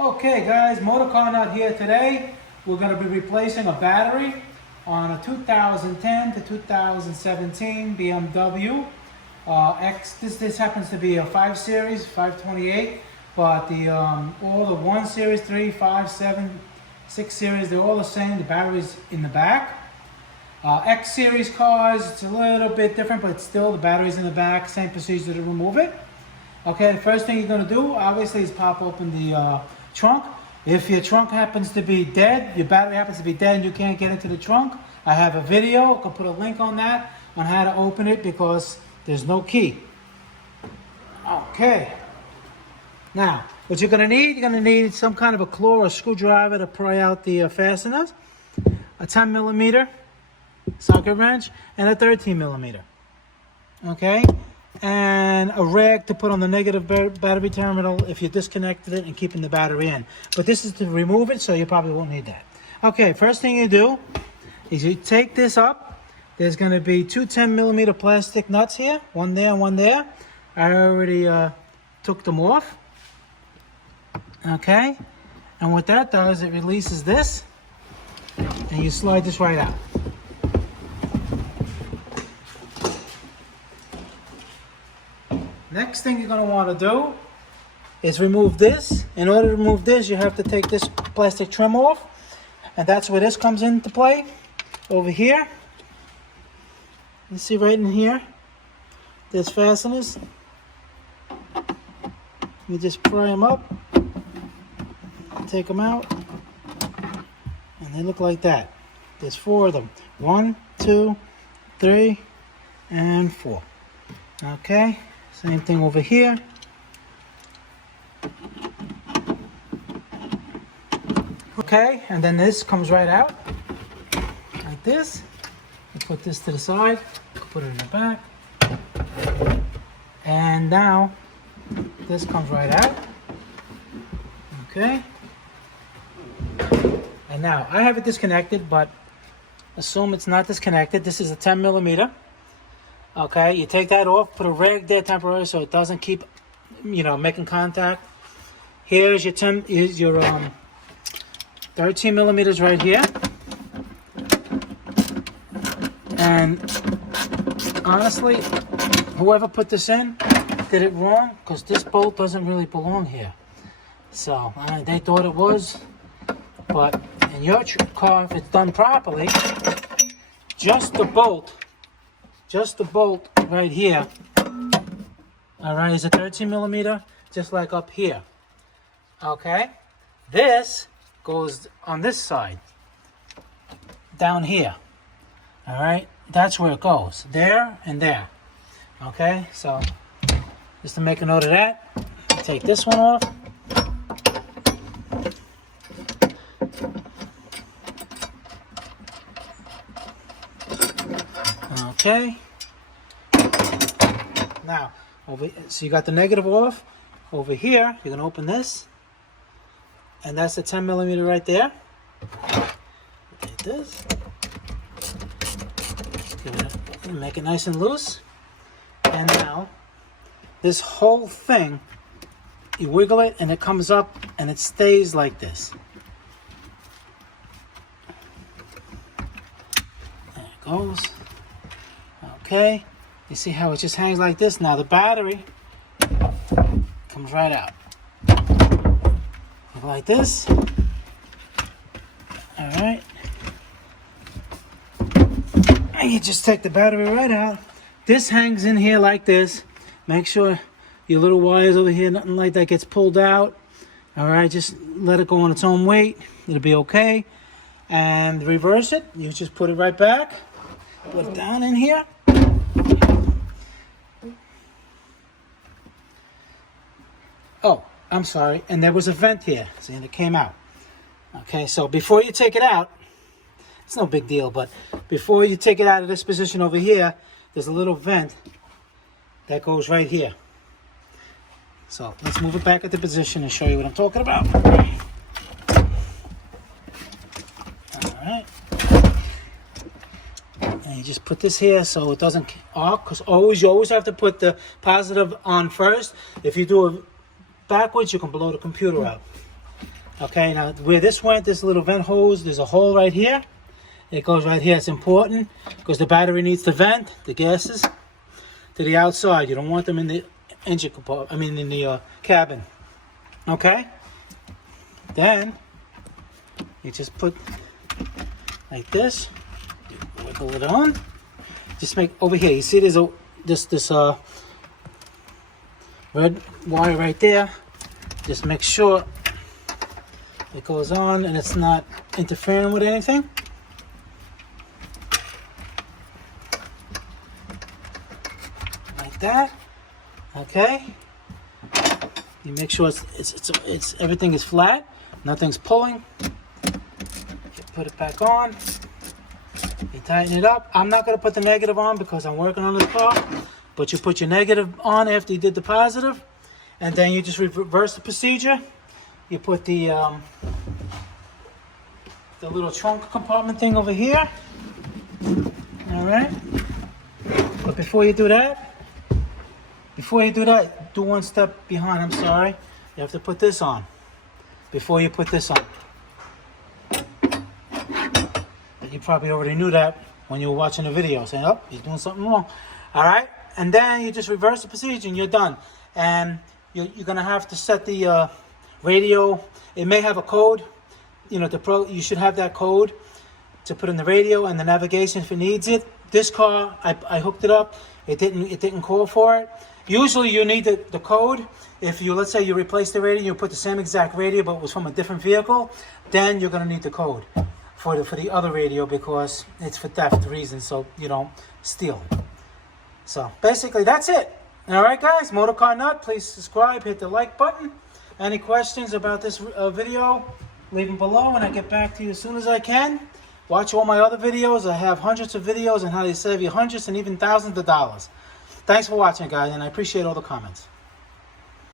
Okay guys, Motor Car Nut here today. We're going to be replacing a battery on a 2010 to 2017 BMW X. This happens to be a 5 Series, 528, but all the 1 Series, 3, 5, 7, 6 Series, they're all the same. The battery's in the back. X Series cars, it's a little bit different, but still the battery's in the back. Same procedure to remove it. Okay, the first thing you're going to do, obviously, is pop open the trunk. If your trunk happens to be dead, your battery happens to be dead and you can't get into the trunk, I have a video. I can put a link on that on how to open it because there's no key. Okay. Now, what you're going to need some kind of a claw or screwdriver to pry out the fasteners, a 10mm socket wrench, and a 13mm. Okay? And a rag to put on the negative battery terminal if you disconnected it and keeping the battery in. But this is to remove it, so you probably won't need that. Okay, first thing you do is you take this up. There's going to be two 10mm plastic nuts here, one there and one there. I already took them off. Okay, and what that does, it releases this, and you slide this right out. Next thing you're going to want to do is remove this. In order to remove this, you have to take this plastic trim off. And that's where this comes into play. Over here. You see right in here, there's fasteners. You just pry them up. Take them out. And they look like that. There's 4 of them. 1, 2, 3, and 4. Okay. Same thing over here. Okay, and then this comes right out like this. You put this to the side, put it in the back, and now this comes right out. Okay, and now I have it disconnected, but assume it's not disconnected. This is a 10mm. Okay, you take that off, put a rag there temporarily so it doesn't keep, making contact. Here's your 13mm right here. And honestly, whoever put this in did it wrong because this bolt doesn't really belong here. So they thought it was, but in your car, if it's done properly, just the bolt right here, all right, is a 13mm, just like up here. Okay, this goes on this side, down here. All right, that's where it goes, there and there. Okay, so just to make a note of that, take this one off. Okay. Now, so you got the negative off. Over here, you're gonna open this, and that's the 10mm right there. Take this, make it nice and loose, and now this whole thing, you wiggle it, and it comes up, and it stays like this. There it goes. Okay, you see how it just hangs like this? Now the battery comes right out. Like this. Alright. And you just take the battery right out. This hangs in here like this. Make sure your little wires over here, nothing like that gets pulled out. Alright, just let it go on its own weight. It'll be okay. And reverse it. You just put it right back. Put it down in here. Oh, I'm sorry, and there was a vent here, see, and it came out. Okay, so before you take it out, it's no big deal, but before you take it out of this position over here, there's a little vent that goes right here. So let's move it back into position and show you what I'm talking about. All right. And you just put this here so it doesn't arc, because you always have to put the positive on first. If you do it backwards, you can blow the computer out. Okay, now where this went, this little vent hose, there's a hole right here. It goes right here. It's important because the battery needs to vent the gases to the outside. You don't want them in the engine compartment, I mean in the cabin. Okay? Then you just put like this, wiggle it on. Just make over here. You see there's a this red wire right there. Just make sure it goes on and it's not interfering with anything. Like that. Okay. You make sure it's everything is flat, nothing's pulling. You put it back on. You tighten it up. I'm not going to put the negative on because I'm working on this car, but you put your negative on after you did the positive, and then you just reverse the procedure. You put the little trunk compartment thing over here. All right. But before you do that, do one step behind. I'm sorry. You have to put this on before you put this on. You probably already knew that when you were watching the video, saying, oh, he's doing something wrong. All right. And then you just reverse the procedure and you're done. And you're going to have to set the radio. It may have a code. You know, you should have that code to put in the radio and the navigation if it needs it. This car, I hooked it up. It didn't call for it. Usually you need the code. If you, let's say you replace the radio, you put the same exact radio, but it was from a different vehicle, then you're going to need the code for the other radio because it's for theft reasons, so you don't steal. So basically that's it. All right, guys, Motorcar Nut, please subscribe, hit the like button. Any questions about this video, leave them below and I'll get back to you as soon as I can. Watch all my other videos. I have hundreds of videos on how to save you hundreds and even thousands of dollars. Thanks for watching, guys, and I appreciate all the comments.